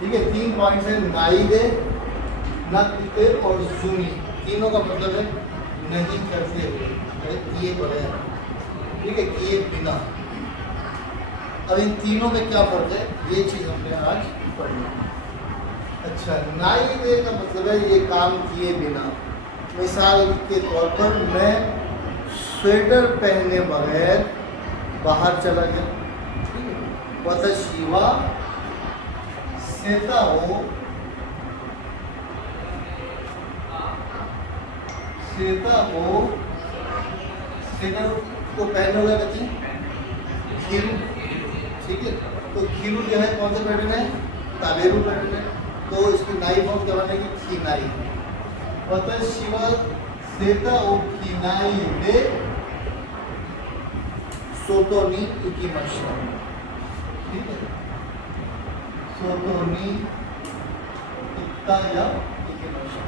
ठीक है, 3 पॉइंट्स है, नाई दे, नकृत्य और सुनी। तीनों का मतलब है नहीं करते हुए, किए बगैर, ठीक है, किए बिना। अब इन तीनों में क्या फर्क है, ये चीज हमने आज पढ़ी। अच्छा, नाई दे का मतलब है ये काम किए बिना। मिसाल के तौर पर मैं स्वेटर पहने बगैर बाहर चला गया, ठीक है, वह शिवा सेता हो, सेता हो, स्वेटर को पहने हुए कथी खीरू, ठीक है। तो खीरू जो है कौन सा पैटर्न है, ताबेरू पैटर्न है। तो इसकी नाई फॉर्म क्या बनेगी, खीनाई। अतः शिवा सेता ओ खीनाई दे सोतोनी इकिमाशा, ठीक है, सोतोनी इत्ता या इकिमाशा,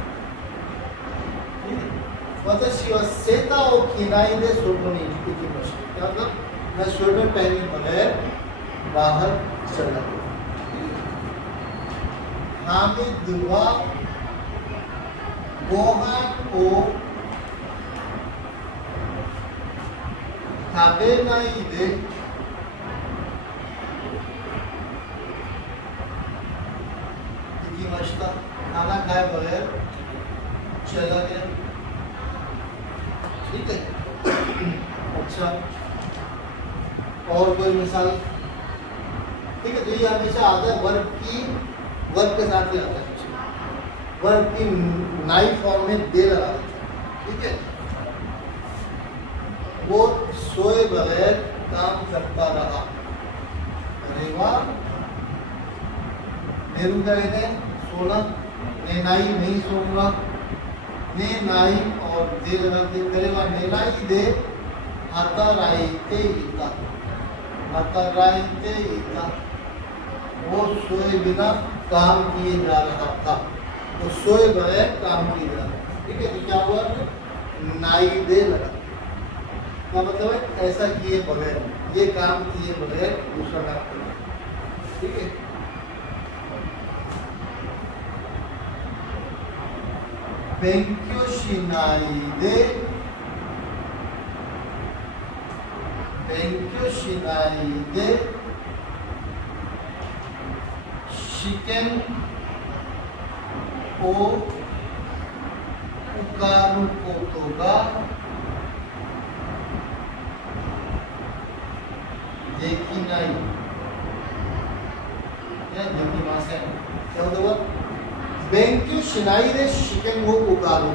ठीक है। अतः शिवा सेता ओ खीनाई दे सोतोनी इकिमाशा, क्या मतलब मैं स्वेटर पहने बगैर बाहर चला गया। हामिद व गोहान को खाबे नहीं दे, मश्ता खाना खाए बगैर चला गया, ठीक है। अच्छा, और कोई मिसाल, ठीक है। तो ये हमेशा आता है वर्ब के साथ ही आता है, वर्ब की नाई फॉर्म में दे लगा देते हैं, ठीक है। वो सोए बगैर काम करता रहा। अरे वाह, नेहरू क्या कहते हैं, सोना, ने नाई नहीं सोऊंगा, ने नाई और दे लगा दे करेगा, ने नाई दे हाथा राइते इता, हाथा राइते इता, वो सोए बिना काम किए जा रहा था। तो सोए बगैर काम किए जा रहा, ठीक है। तो क्या हुआ, नाई दे लगा, क्या मतलब है, ऐसा किए बगैर, ये काम किए बगैर दूसरा काम करना, ठीक है। बेंक्यो शिनाई दे, बेंक्यो शिनाई दे शिकेन ओ उकारू कोतो गा देखी नहीं, या देखी मासे क्या होता है, बेंक्यू शिनाई दे शिकेन ओ उकारू,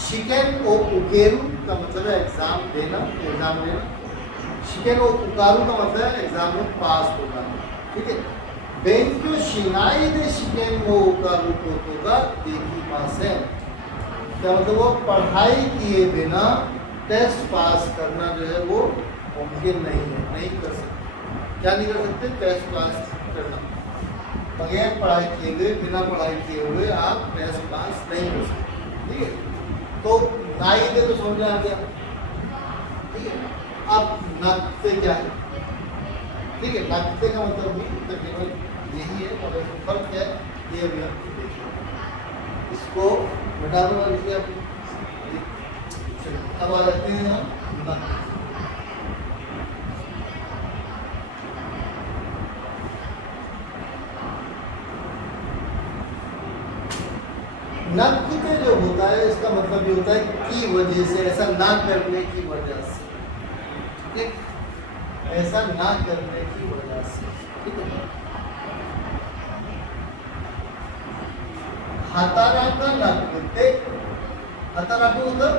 शिकेन ओ उकेरू का मतलब है एग्जाम देना, एग्जाम देना। शिकेन ओ उकारू का मतलब है एग्जाम में पास होना, ठीक है। बेंक्यू शिनाई दे शिकेन ओ उकारू कोतो गा देखी मासे, क्या मतलब वो पढ़ाई किए बिना टेस्ट पास करना जो है वो मुमकिन नहीं है, नहीं कर सकते। क्या नहीं कर सकते, टेस्ट पास करना बगैर पढ़ाई किए हुए, बिना पढ़ाई किए हुए आप टेस्ट पास नहीं कर सकते, ठीक है। तो नाई दे तो समझ में आ गया, ठीक है। अब नक्ते क्या है, ठीक है, नक्ते का मतलब भी तकरीबन यही है, और फर्क क्या है ये भी आप देखिए। इसको मिटा दो लिखिए आप। अब आ जाते हैं हम नक्ते। नक्ते जो होता है इसका मतलब ये होता है की वजह से, ऐसा ना करने की वजह से, ठीक, ऐसा ना करने की वजह से, ठीक है। हतारा का नक्ते, हतारा को मतलब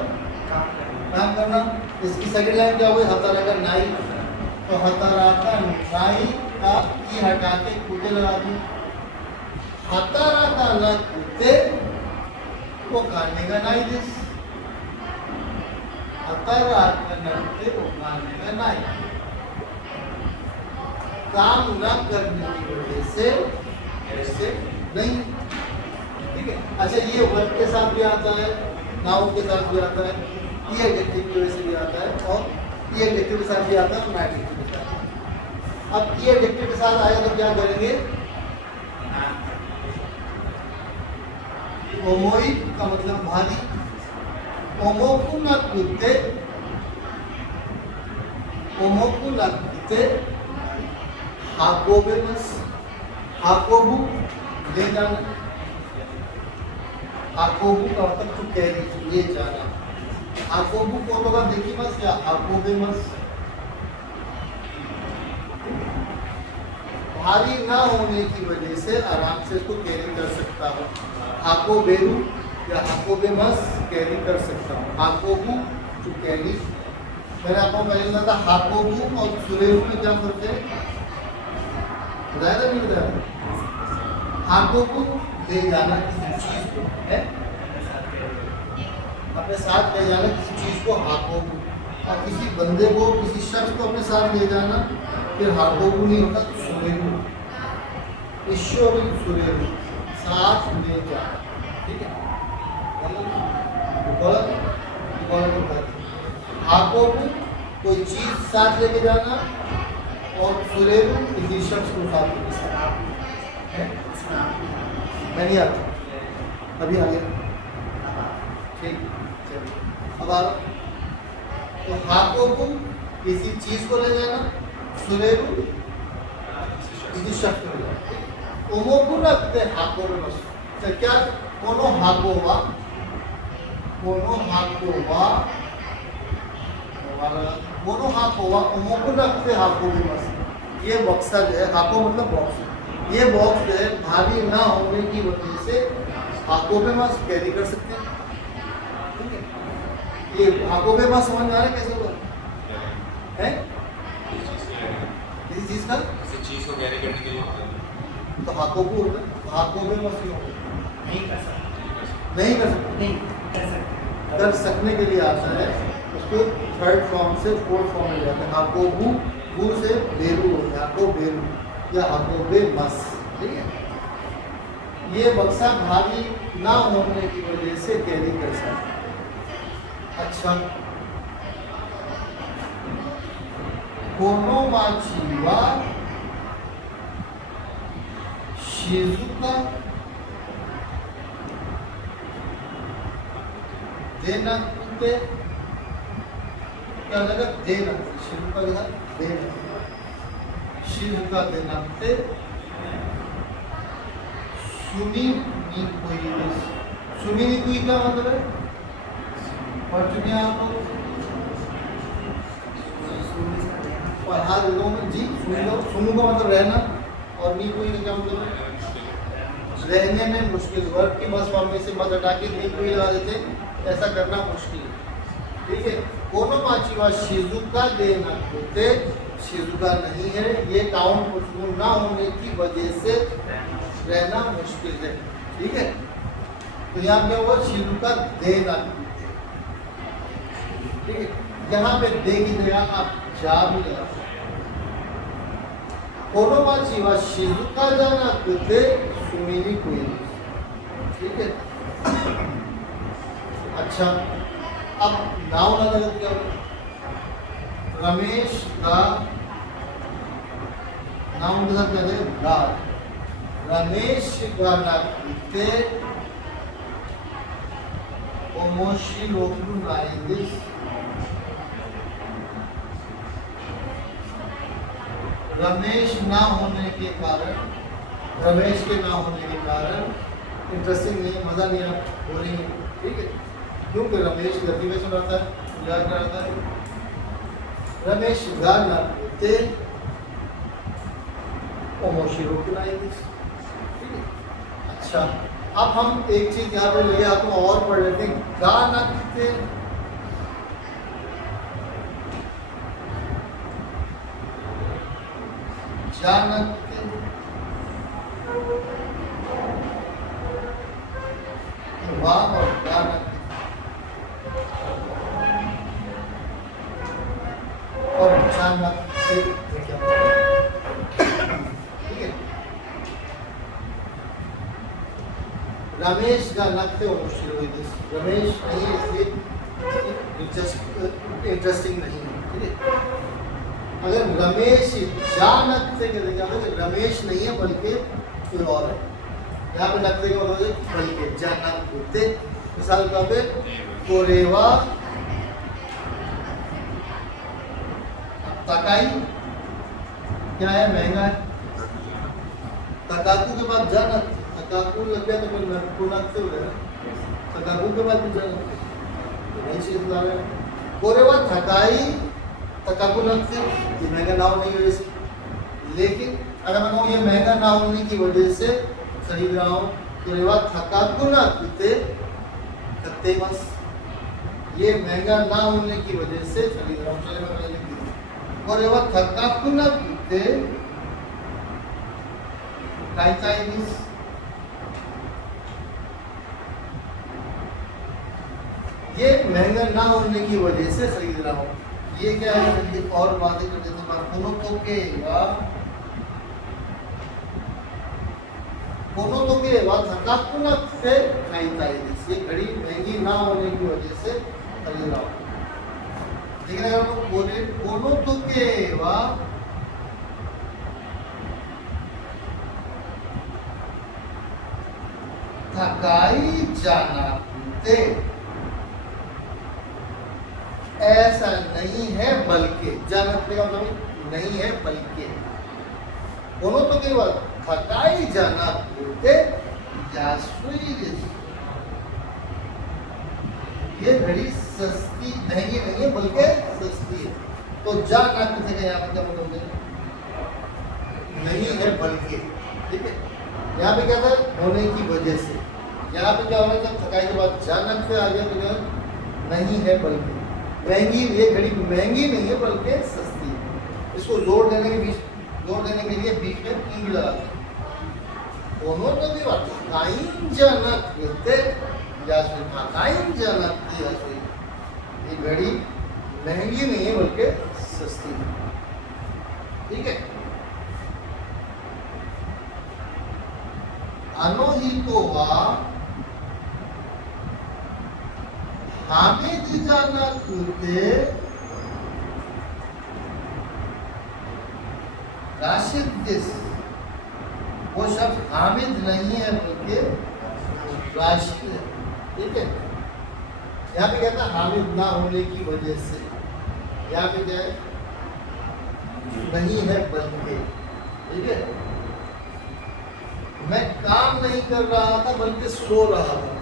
काम करना। इसकी सेकंड लाइन क्या हुई, हतारा का नाई, तो हतारा का नाई का की हटा के कुटे लगा दी। हतारा का नक्ते वो खाने का नाई दिस, हतारा का नक्ते वो खाने का नाई, काम न करने की वजह से ऐसे नहीं, ठीक है। अच्छा, ये वर्ब के साथ भी आता है, नाउन के साथ भी आता है, ये एडजेक्टिव की वजह से भी आता है, और ये एडजेक्टिव के साथ भी आता है, और एडजेक्टिव के साथ। अब ये एडजेक्टिव के साथ आया तो क्या करेंगे, ओमोइक का मतलब भारी, ओमोकु नाकुते, ओमोकु नाकुते हाकोबेमस, हाकोबु ले जाना, हाकोबु का मतलब टू कैरी ले जाना, हाकोबु को होगा देखिमस या हाकोबेमस। भारी ना होने की वजह से आराम से इसको कैरी कर सकता हूँ। हाकोबेरु या हाकोबेमस कैरी कर सकता हूँ। हाकोबु टू कैरी। मैंने आपको पहले बताया था हाकोबु और सुरेरु में क्या फर्क है, बताया था नहीं बताया? हाकोबु ले जाना किसी चीज को है, अपने साथ ले जाना किसी चीज को हाकोबु, और किसी बंदे को किसी शख्स को अपने साथ ले जाना फिर हाकोबु नहीं होता, सुरेरु, ईश्वर सुरेरु, साथ ले जाना। ठीक है, हाकोबु कोई चीज साथ लेके जाना और सुरेरु किसी शख्स को साथ लेके जाना। मैं नहीं आता, अभी आ गया। ठीक, अब आ रहा। तो हाकोबु किसी चीज को ले जाना, सुरेरु किसी शख्स को ले जाना। ओमोकु रखते हाकोबेमस, तो क्या कोनो हाकोवा, कोनो हाकोवा, कोनो हाकोवा ओमोकु रखते हाकोबेमस। ये बक्सा जो है, हाको मतलब बॉक्स, ये बॉक्स जो है भारी ना होने की वजह से हाकोबेमस कैरी कर सकते हैं। ठीक है, ये हाकोबेमस समझ में आ रहा है कैसे होगा है? किसी चीज का, किसी चीज को कैरी करने के लिए तो हाकोबु होगा, हाकोबेमस नहीं होगा, नहीं कर सकते, नहीं कर सकते, नहीं कर सकते, कर सकने के लिए आता है उसको थर्ड फॉर्म से फोर्थ फॉर्म में जाता है। हाकोबु, बु से बेरु होता है, हाकोबेरु या हाकोबेमस। ठीक है, ये बक्सा भारी ना होने की वजह से कैरी कर सकता है। अच्छा, कोनोमाची वा शिजुका देना कुते, क्या लगा देना, शिजुका लगा देना, शिजुका देना कुते सुमी नी कोई, सुमी नी कोई का मतलब है, पढ़ चुके हैं आप लोग? और हाँ लोगों में जी सुनो, सुनो का मतलब रहना, और नी कोई का क्या मतलब है, रहने में मुश्किल। वर्ग की मस फॉर्म में से मत हटा के नी कोई लगा देते, ऐसा करना मुश्किल। ठीक है, कोनोमाची वा शिजुका देना होते, शिजुका नहीं है, ये काउंट पॉसिबल ना होने की वजह से रहना मुश्किल है। ठीक है, तो यहाँ क्या हुआ, शिजुका देना। ठीक है, यहाँ पे दे की जगह आप जा भी लगा। कोनोमाची वा शिजुका जाना कुते सुमिनी कोई। ठीक है, अच्छा, अब नाउन अलग क्या होगा, रमेश का नाउन के साथ क्या है, गार, रमेश का नाकुते ओमोशिरोकु नाइदिस। रमेश ना होने के कारण, रमेश के ना होने के कारण इंटरेस्टिंग नहीं, मजा नहीं आता, बोरिंग है। ठीक है, क्योंकि रमेश गति में सुनाता है, याद कराता है। रमेश गा ना ते ओमोशिरोकु नाइदिस। ठीक है, अच्छा, अब हम एक चीज यहाँ पे ले आते हैं और पढ़ लेते हैं, गा ना ते जानते, वाह और जानते और जानते क्या, ठीक है। रमेश का लगते हो रमेश नहीं, इसलिए इंटरेस्टिंग नहीं है। ठीक है, अगर रमेश जानक से कहते हैं, रमेश नहीं है बल्कि कोई और है, यहाँ पे नकते का मतलब है बल्कि जाना होते। मिसाल के तौर पे कोरेवा तकाई क्या है, महंगा है। तकाकू के बाद जाना, तकाकू लग गया तो फिर नकते हो गया। तकाकू के बाद भी जाना नहीं चीज ला रहे हैं। कोरेवा थकाई तकाकू नकते, ये महंगा ना होने की वजह से। लेकिन अगर मैं कहूँ ये महंगा ना होने की वजह से खरीद रहा हूँ, कोरेवा थकाकू नकते कत्ते बस, ये महंगा ना होने की वजह से खरीद रहा हूँ। चले मैं पहले लिख दूँ, कोरेवा थकाकू नकते काई दिस, ये महंगा ना होने की वजह से खरीद रहा हूँ। ये क्या है, ये और बातें कर देते हैं। कोनो तो के बाद थकाकुनक से खाई दिस, ये घड़ी महंगी ना होने की वजह से खरीद रहा हूँ। लेकिन अगर हम बोले कोनो तो के बाद थकाई जाना होते, ऐसा नहीं है बल्कि, जानते का मतलब नहीं है बल्कि। कोनो तो के बाद थकाई जाना होते, ये घड़ी सस्ती महंगी नहीं है बल्कि सस्ती है। तो जाना किसी का यहाँ पे क्या मतलब नहीं है बल्कि, ठीक है। यहाँ पे क्या था, होने की वजह से। यहाँ पे क्या होना था, थकाई के बाद जाना से आ गया तो क्या नहीं है बल्कि। महंगी, ये घड़ी महंगी नहीं है बल्कि सस्ती है। इसको जोड़ देने के लिए बीच में इन भी लगाते हैं। दोनों तो भी बात काइन जनक होते या काइन जनक दिया, ये घड़ी महंगी नहीं है बल्कि सस्ती है, ठीक है। अनोहितो वा हामिद जाना करते राशिद दिस, वो शब्द हामिद नहीं है बल्कि राशिद है, ठीक है। यहाँ पे कहता है हामिद ना होने की वजह से, यहाँ पे क्या है, नहीं है बल्कि, ठीक है। मैं काम नहीं कर रहा था बल्कि सो रहा था।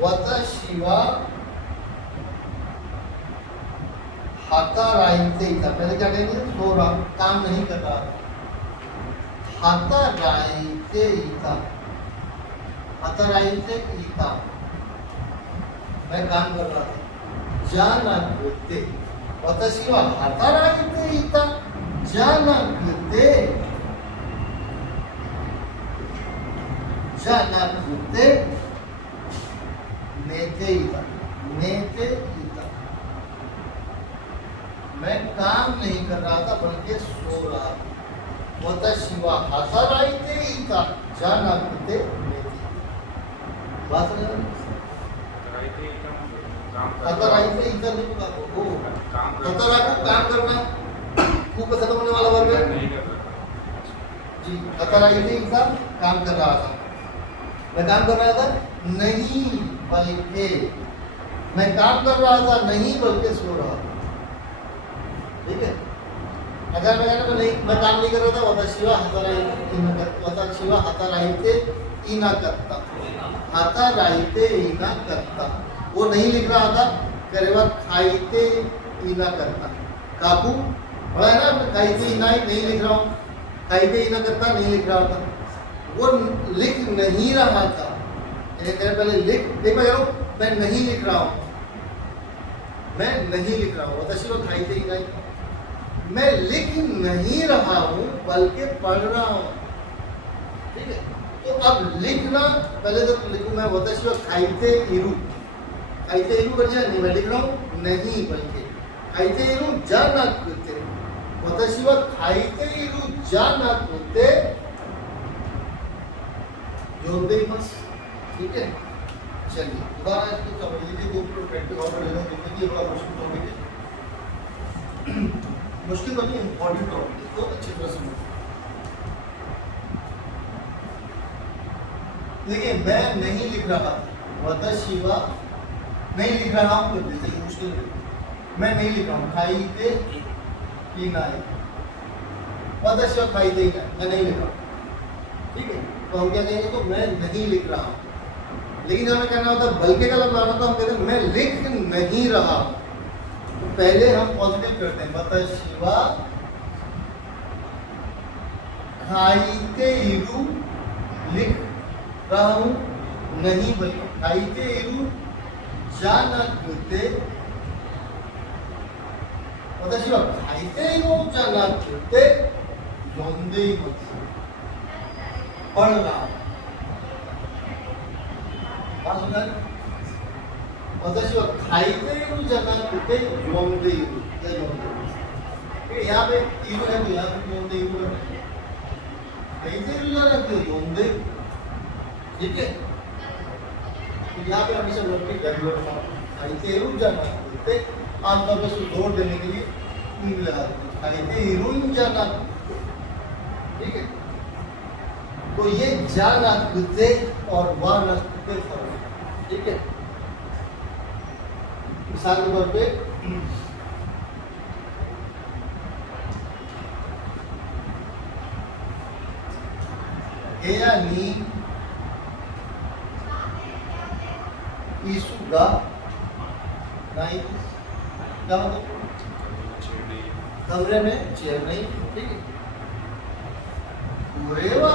वता शिवा हाताराइते था, पहले क्या कहेंगे, सो रहा, काम नहीं कर रहा था। हाताराइते था, हाताराइते था, मैं काम कर रहा था। जाना करते, वता शिवा हाताराइते था, जाना करते, जाना करते नेते इता, नेते इता, मैं काम नहीं कर रहा था बल्कि सो रहा था। वता शिवा हाताराइते इता, जाना करते नेते, बात समझ हाताराइते इता नहीं पता हो, हातारा को काम करना, खूब खत्म होने वाला वर्ग है जी। हाताराइते इता, काम कर रहा था, मैं काम कर रहा था नहीं बल्कि, मैं काम कर रहा था नहीं बल्कि सो रहा था, ठीक है। अगर मैं कहना नहीं, मैं काम नहीं कर रहा था, वता शिवा हाताराइते इना करता, हाताराइते इना करता, वो नहीं लिख रहा था, करेवा खाइते इना करता। काबू बड़ा है ना, खाइते इना नहीं लिख रहा हूँ, खाइते इना करता नहीं लिख रहा था, वो लिख नहीं रहा था। पहले लिख मैं नहीं लिख रहा हूँ, मैं नहीं लिख रहा हूँ, वताशी वो खाइते ही नहीं, मैं लिख नहीं रहा हूँ बल्कि पढ़ रहा हूँ, ठीक है। तो अब लिखना, पहले तो लिखूँ मैं वताशी वो खाइते इरू, खाइते इरू कर जाए नहीं, मैं लिख रहा हूँ नहीं बल्कि खाइते इरू जाना करते, वताशी वो खाइते इरू जाना करते जोड़ दे बस, ठीक है। चलिए दोबारा इसको समझ लीजिए, दो प्रैक्टिस और कर लेना, देखिए ये बड़ा मुश्किल टॉपिक है, मुश्किल नहीं, इम्पोर्टेंट टॉपिक है, तो अच्छी तरह समझो। देखिए मैं नहीं लिख रहा वतशी वा नहीं लिख रहा हूँ, तो जैसे मुश्किल है। मैं नहीं लिख रहा हूँ खाईते इनाई, वतशी वा खाईते इनाई, मैं नहीं लिख रहा हूँ। ठीक है, तो हम क्या कहेंगे, तो मैं नहीं लिख रहा हूँ। लेकिन जब हमें कहना होता है बल्कि का लफ्ज़ आना, तो हम कहते हैं मैं लिख नहीं रहा हूँ। तो पहले हम पॉजिटिव करते हैं, वतशी वा खाईते इरु, लिख रहा हूँ नहीं, बल्कि खाईते इरु जानाकुते, वतशी वा खाईते इरु जानाकुते योंदेइमासु, पढ़ रहा हूँ। बात सुना? वतशी वा खाईते इरु जानाकुते योंदेइरु या योंदेइमासु। ठीक है, यहाँ पे इरु है तो यहाँ पे योंदेइरु है। खाईते इरु जानाकुते योंदेइरु, ठीक है। तो यहाँ पे हमेशा वर्ब की रेगुलर फॉर्म खाईते इरु जानाकुते, आमतौर पर उसको जोर देने के लिए ऊँग लगा देते हैं, खाईते इरु जानाकुते। ठीक है, तो ये जानाकुते और वानाकुते फर्क है। ठीक है, मिसाल के तौर पे एयानी ईसुगा नहीं, क्या मतलब कमरे में चेयर नहीं। ठीक है, उरेवा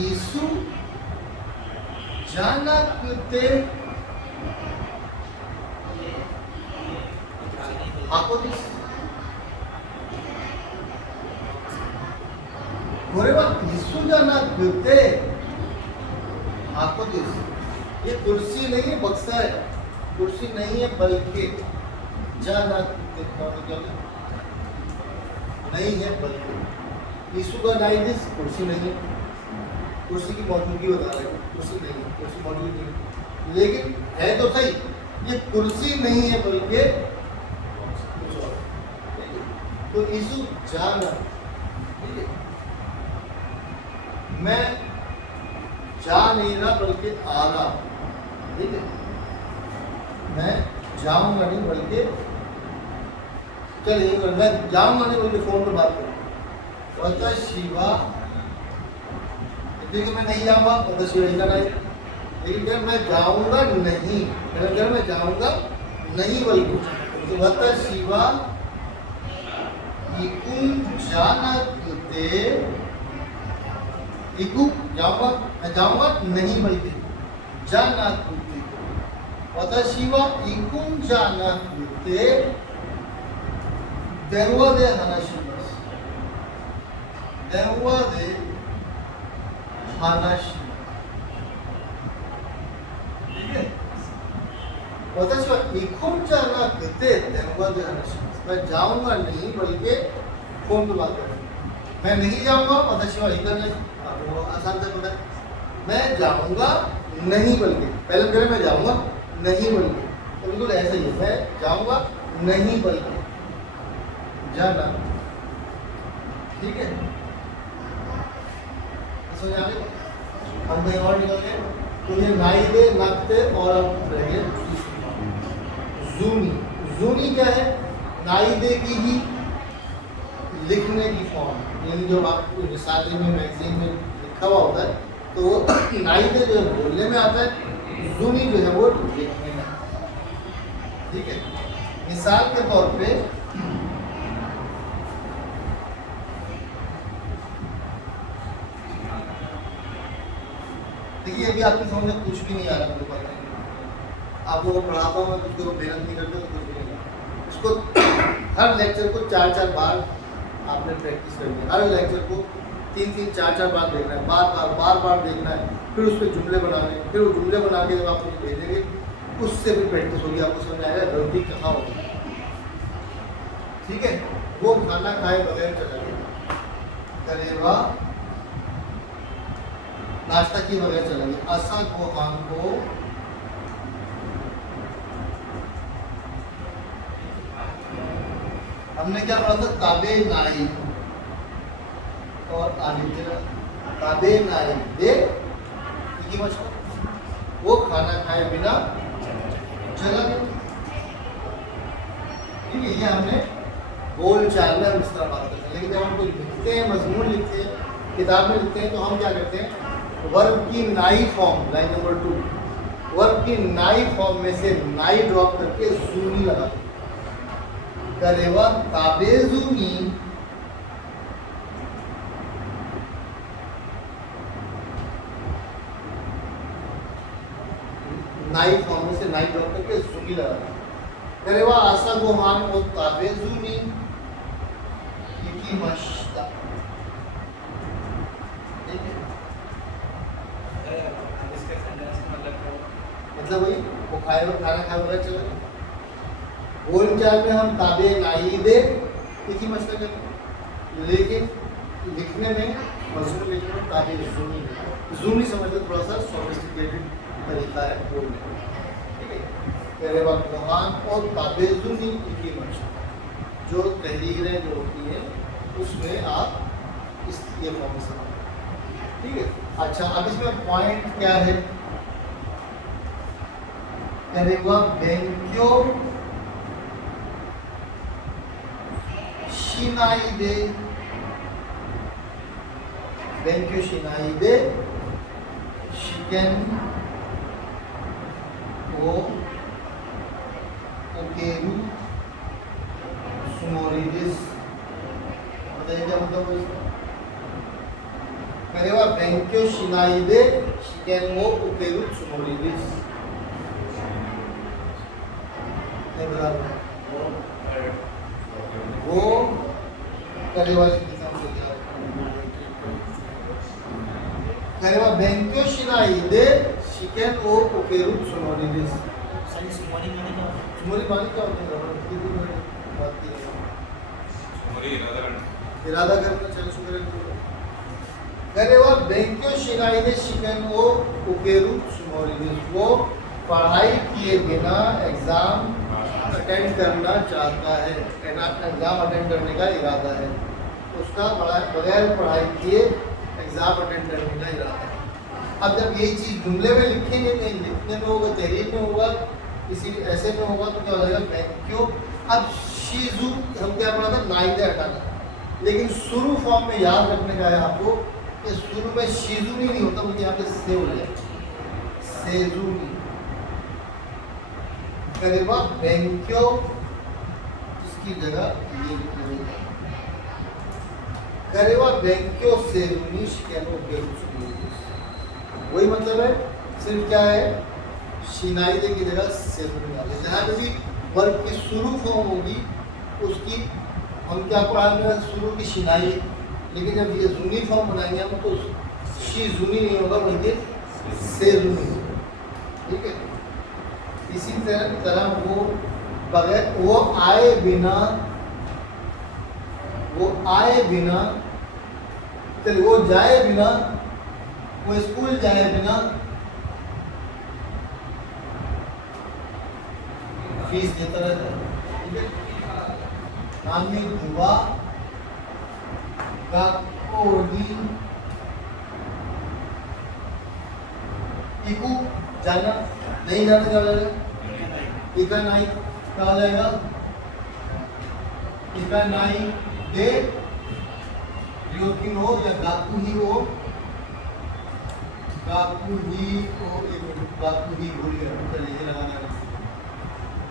ईसु जानाकुते हाकोदिस, उरेवा ईसु जानाकुते हाकोदिस। ये कुर्सी नहीं है, बक्सा है। कुर्सी नहीं है बल्कि जानाकुते नहीं है बल्कि, ईसु का नाइदिस कुर्सी नहीं है, कुर्सी की मौजूदगी बता रहे हैं, कुर्सी नहीं है, कुर्सी मौजूद नहीं है। लेकिन है तो सही, ये कुर्सी नहीं है बल्कि कुछ और। ठीक है, तो ईसु जाना, ठीक है, मैं जा नहीं रहा बल्कि आ रहा। ठीक है, मैं जाऊंगा नहीं बल्कि चलिए, मैं जाऊंगा नहीं बल्कि फोन पर बात करूँ। वतशी वा, देखिए मैं नहीं जाऊंगा, वतशी वा लिखा नहीं, लेकिन जब मैं जाऊंगा नहीं, अगर मैं जाऊंगा नहीं बल्कि, तो वतशी वा इकुं जानाकुते, इकु जाऊंगा, मैं जाऊंगा नहीं बल्कि जानाकुते, वतशी वा इकुं जानाकुते देरुआ दे हानाशिमासु, देरुआ दे हानाशिमासु। ठीक है, वतशी वा इकुं जानाकुते देरुआ दे हानाशिमासु, मैं जाऊंगा नहीं बल्कि फोन पे बात करूंगा। मैं नहीं जाऊंगा, वतशी वा इकुं नहीं, वो आसान से पता है। मैं जाऊंगा नहीं बल्कि, पहले कह रहे मैं जाऊंगा नहीं बल्कि, तो बिल्कुल ऐसा ही है, मैं जाऊंगा नहीं बल्कि जाना। ठीक है, समझ आ गई? हम कहीं और निकल गए, तो ये नाइदे नाकते और अब रह गए जूनी। जूनी क्या है? नाइदे की ही लिखने की फॉर्म, यानी जो आपको रिसाले में मैगजीन में लिखा हुआ होता है, तो नाइदे जो है बोलने में आता है, जूनी जो है वो लिखने में। ठीक है, मिसाल के तौर पे देखिए, अभी आपकी समझ में कुछ भी नहीं आ रहा, मुझे पता नहीं, आप लोगों को पढ़ाता हूँ मैं, तो मेहनत नहीं करते तो कुछ भी नहीं। इसको हर लेक्चर को 4-4 बार आपने प्रैक्टिस करनी है, हर लेक्चर को 3-3, 4-4 बार देखना है, बार बार देखना है, फिर उस पर जुमले बनाने, फिर वो जुमले बना के जब आप मुझे भेजेंगे, उससे भी प्रैक्टिस होगी, आपको समझ आएगा गलती कहाँ होगी। ठीक है, वो खाना खाए बगैर चला गया, करेवा नाश्ता किए बगैर चला गया, असा को आम को हमने क्या पढ़ा था? ताबे नाई और आदित्य, ताबे नाई दे तीखी मछली, वो खाना खाए बिना चला गया। ठीक है, ये हमने बोल चाल में हम इस तरह बात करते हैं। लेकिन जब हम कुछ लिखते हैं, मजमून लिखते हैं, किताब में लिखते हैं, तो हम क्या करते हैं, वर्ब की नाई फॉर्म, लाइन नंबर 2, वर्ब की नाई फॉर्म में से नाई ड्रॉप करके जूनी लगा करेवा ताबेजूनी नाई फॉर्म में से नाई ड्रॉप करके जूनी लगा करेवा आशा गोहान और ताबेजूनी की मश्ता। ठीक है, इसके सेंटेंस का मतलब क्या है? मतलब वही वो खाए हुए खाना खाए हुए चले। बोल चाल में हम ताबे नाई दे किसी मसला कर, लेकिन लिखने में मजमून लिखने में ताबे जूनी, जूनी समझ लो थोड़ा सा सोफिस्टिकेटेड तरीका है बोलने का। ठीक है, मेरे वक्त गोहान और ताबे जूनी की मशक, जो तहरीरें जो होती हैं उसमें आप इस ये फॉर्म से। ठीक है, अच्छा अब इसमें पॉइंट क्या है, करेवा बेंक्यो शिनाई दे, बेंक्यो शिनाई दे शिकेन ओ ओकेरू सुमोरिडिस। बताइए क्या मतलब है इसका। करेवा बेंक्यो शिनाई दे शिकेन ओ ओकेरू सुमोरिडिस। बराबर वो करेवा करेवा बेंक्यो शिनाई दे शिकेन ओ ओकेरू सुमोरिडिस। सुमोरी माने क्या होता है? सुमोरी पानी क्या होता है, बात की है। सुमोरी इरादा करना। इरादा करना, चलो शुक्र है। करेवा बेंक्यो शिनाई दे शिकेन ओ ओकेरू सुमोरिडिस, वो पढ़ाई किए बिना एग्जाम अटेंड करना चाहता है, एग्जाम अटेंड करने का इरादा है, उसका बगैर पढ़ाई किए एग्जाम अटेंड करने का इरादा है। अब जब यही चीज़ जुमले में लिखेंगे, कहीं लिखने में होगा, तहरीर में होगा, किसी ऐसे में होगा, तो क्या हो जाएगा बेंक्यो। अब शीजू हम क्या पढ़ा था, नाइदे हटाना, लेकिन शुरू फॉर्म में याद रखने का है आपको कि शुरू में शीजूनी नहीं होता, बल्कि यहाँ पे से हो जाएगा, सेजूनी। करेवा बेंक्यो, इसकी जगह ये लिखेंगे, करेवा बेंक्यो सेजूनी शिकेनो बेरुसुनी। वही मतलब है, सिर्फ क्या है, शिनाइदे की जगह सेजूनी डाले। जहाँ पे भी वर्ब की शुरू फॉर्म होगी उसकी हम क्या पढ़ाएंगे, शुरू की शिनाई, लेकिन जब ये जूनी फॉर्म बनाएंगे हम तो शी जूनी नहीं होगा, बल्कि सेजूनी होगा। ठीक है, इसी तरह वो बगैर वो आए बिना चलिए वो जाए बिना, वो स्कूल जाए बिना फीस देता रहता है। ठीक है, नामी दुआ का कोडी इकू जाना नहीं जाना क्या हो जाएगा, इका नाई क्या हो जाएगा, इका नाई दे योकिन हो या गाकू ही हो, गाकू ही को एक मिनट, गाकू ही भूल गया, चलिए लगाना है,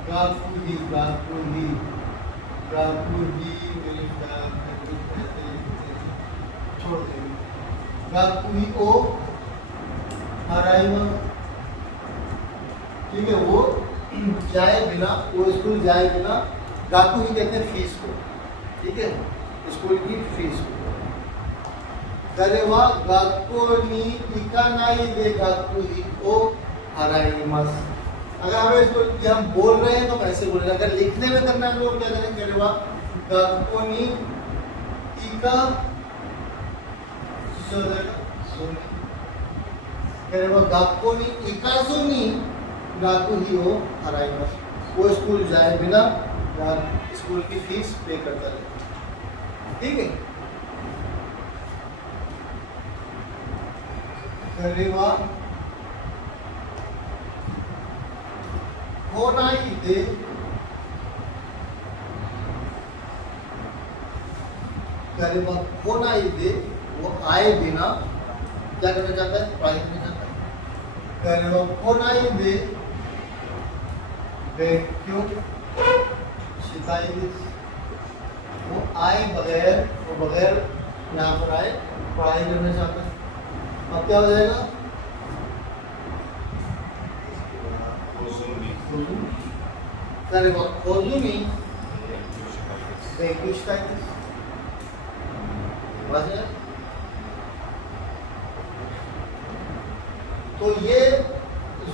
गाकू ही मेरे ख्याल में कुछ ऐसे छोड़ देंगे, गाकू ही ओ हराइमा। ठीक है, वो जाए बिना, वो स्कूल जाए बिना, गाकू ही कहते हैं फीस को। ठीक है, स्कूल की फीस को। करेवा गाको नी इकानाई दे गाकू ही ओ हराइमास। अगर हमें इसको ये हम बोल रहे हैं तो कैसे बोल रहे हैं, अगर लिखने में करना है तो क्या करें, करेवा गाको नी इका करेवा गाको नी इकाजुनी गाकू ही ओ हराइमास। वो स्कूल जाए बिना स्कूल की फीस पे करता रहे। ठीक है, करेवा खोनाई दे करीब खोनाई दे वो आए बिना क्या करना चाहता है, पढ़ाई करना चाहता है। करीब खोनाई दे क्यों शिकाई दे, वो आए बगैर, वो बगैर यहाँ पर आए पढ़ाई करना चाहता है। अब क्या हो जाएगा, करीब खोजुनी बेंकुशिकाई बस है। तो ये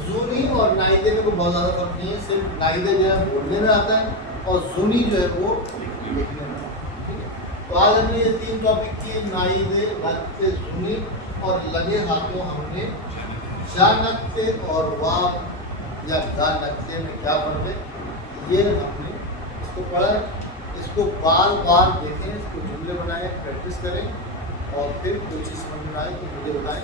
जूनी और नाइदे में कोई बहुत ज़्यादा फर्क नहीं है, सिर्फ नाइदे जो है बोलने में आता है और जूनी जो है वो लिखने में आता है। ठीक है, तो आज हमने ये 3 टॉपिक किए, नाइदे, लगते, जूनी और लगे हाथों हमने जानकते और वाव या गा नकते में क्या फर्क है ये हमने इसको पढ़ा। इसको बार बार देखें, इसको जुमले बनाएं, प्रैक्टिस करें और फिर कोई चीज़ समझ में आए तो मुझे बताएं।